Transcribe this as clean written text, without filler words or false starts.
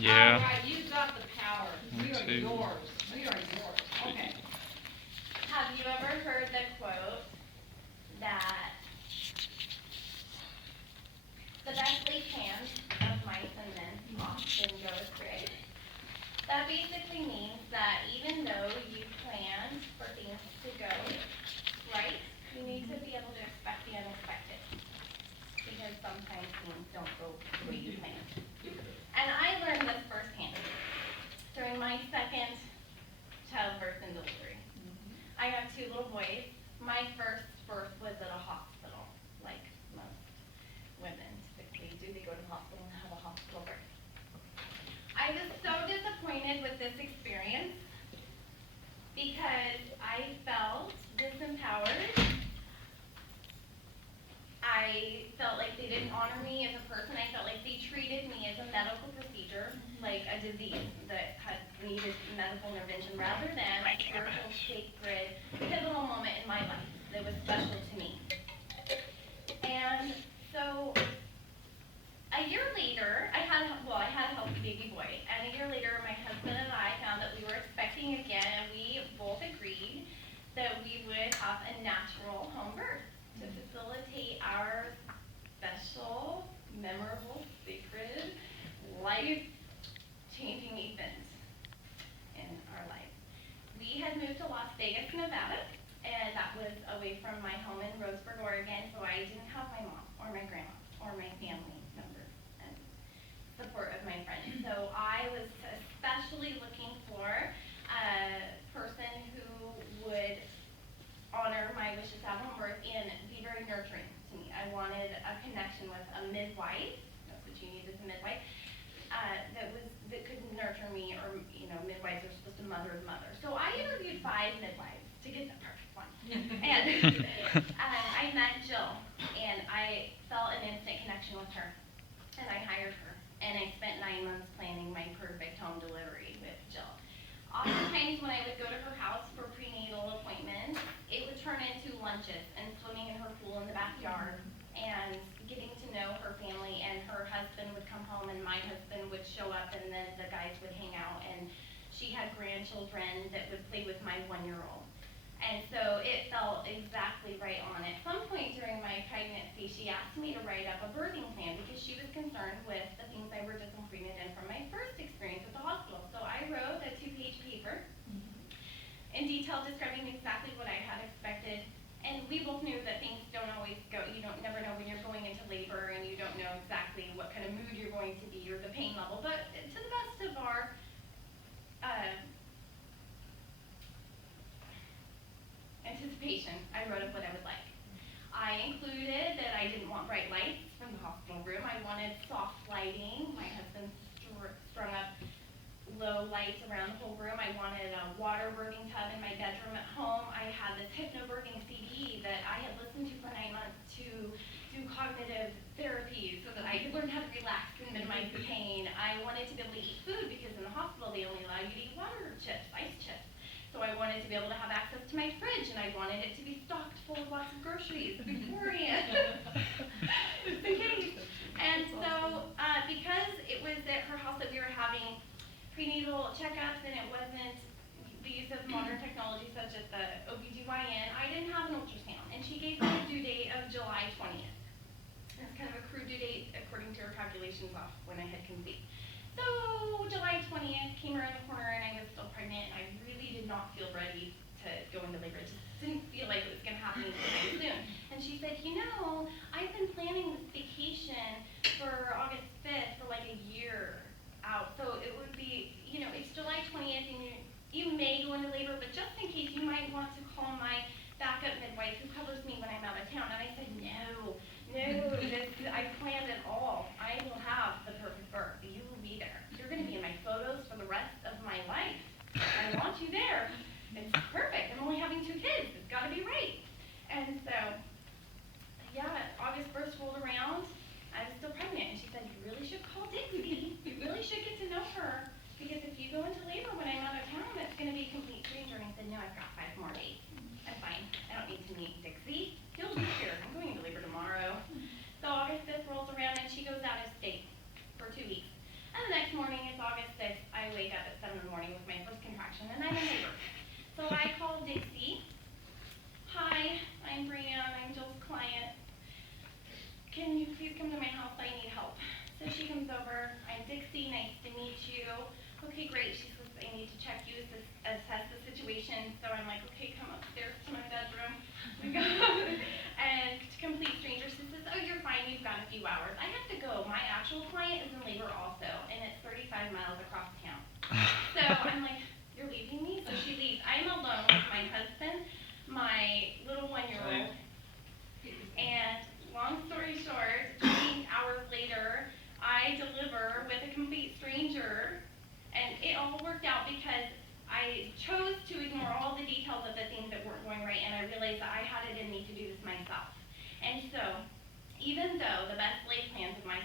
Yeah. All right, you got the power. Me We are too. yours. We are yours. Okay. Have you ever heard the quote that the best laid plans of mice and men often go astray? That basically means that even though you planned for things to go right, you need to be able to expect the unexpected. Because sometimes things don't go the way you planned. And I learned this firsthand during my second childbirth and delivery. I have two little boys. My first birth was at a hospital, like most women typically do. They go to the hospital and have a hospital birth. I was so disappointed with this experience because I felt disempowered. I felt like they didn't honor me as a person. I felt like they treated me as a medical procedure, like a disease that had needed medical intervention, rather than a spiritual, sacred, pivotal moment in my life that was special to me. And so a year later, I had a healthy baby boy, and a year later, my husband and I found that we were expecting again, and we both agreed that we would have a natural home birth to facilitate our special, memorable, sacred, life-changing event in our life. We had moved to Las Vegas, Nevada, and that was away from my home in Roseburg, Oregon, so I didn't have my mom or my grandma or my family members and support of my friends. So I was especially looking for a person who would honor my wishes to have home birth and be very nurturing to me. I wanted a connection with a midwife. That's what you need is a midwife. That could nurture me, or midwives are supposed to mother the mother. So I interviewed 5 midwives to get the perfect one. And I met Jill, and I felt an instant connection with her, and I hired her, and I spent 9 months planning my perfect home delivery with Jill. Oftentimes when I would go to her house for prenatal appointments, it would turn into lunches and swimming in her pool in the backyard and getting to know her family, and her husband would come home and my husband would show up, and then the guys would hang out, and she had grandchildren that would play with my 1-year-old. And so it felt exactly right on. At some point during my pregnancy, she asked me to write up a birthing plan because she was concerned with the things I were disappointed in from my first experience at the hospital. So I wrote a 2-page paper in detail describing exactly what I had expected. And we both knew that things don't always go, you don't never know when you're going into labor, and you don't know exactly what kind of mood you're going to be or the pain level. But to the best of our anticipation, I wrote up what I would like. I included that I didn't want bright lights from the hospital room. I wanted soft lighting. My husband strung up low lights around the whole room. I wanted a water birthing tub in my bedroom at home. I had this hypnobirthing CD that I had listened to for 9 months to do cognitive therapy so that I could learn how to relax and minimize the pain. I wanted to be able to eat food because in the hospital they only allow you to eat water chips, ice chips. So I wanted to be able to have access to my fridge, and I wanted it to be stocked full of lots of groceries beforehand, just in case. And so because it was at her house that we were having prenatal checkups, and it wasn't the use of modern technology such as the OBGYN, I didn't have an ultrasound, and she gave me a due date of July 20th. That's kind of a crude due date according to her calculations off when I had conceived. So July 20th came around the corner, and I was still pregnant, and I really did not feel ready to go into labor. It just didn't feel like it was going to happen anytime soon. And she said, I've been planning this vacation for August 5th for like a year out. So it would be, it's July 20th, and you may go into labor, but just in case, you might want to call my backup midwife who covers me when I'm out of town. And I said, no, I planned it all. I will have the perfect birth. You will be there. You're going to be in my photos for the rest of my life. I want you there. It's perfect. I'm only having 2 kids. It's got to be right. And so, August 1st rolled around. I was still pregnant, and she said, you really should call Dixie. You really should get to know her, because if you go into labor when I'm out of town, it's going to be a complete stranger. And I said, no, I've got 5 more days. I'm fine. I don't need to meet Dixie. He'll be here. I'm going into labor tomorrow. So August 5th rolls around, and she goes out of state for 2 weeks. And the next morning, it's August over. I'm Dixie, nice to meet you. Okay, great. She says, I need to check you, assess the situation. So I'm like, okay, come upstairs to my bedroom. We go. And to complete stranger, she says, oh, you're fine. You've got a few hours. I have to go. My actual client is in labor also, and it's 35 miles across town. So I'm like, you're leaving me? So she leaves. I'm alone with my husband, my little 1-year-old, and long story short, 8 hours later, I deliver with a complete stranger, and it all worked out because I chose to ignore all the details of the things that weren't going right, and I realized that I had it in me to do this myself. And so, even though the best laid plans of my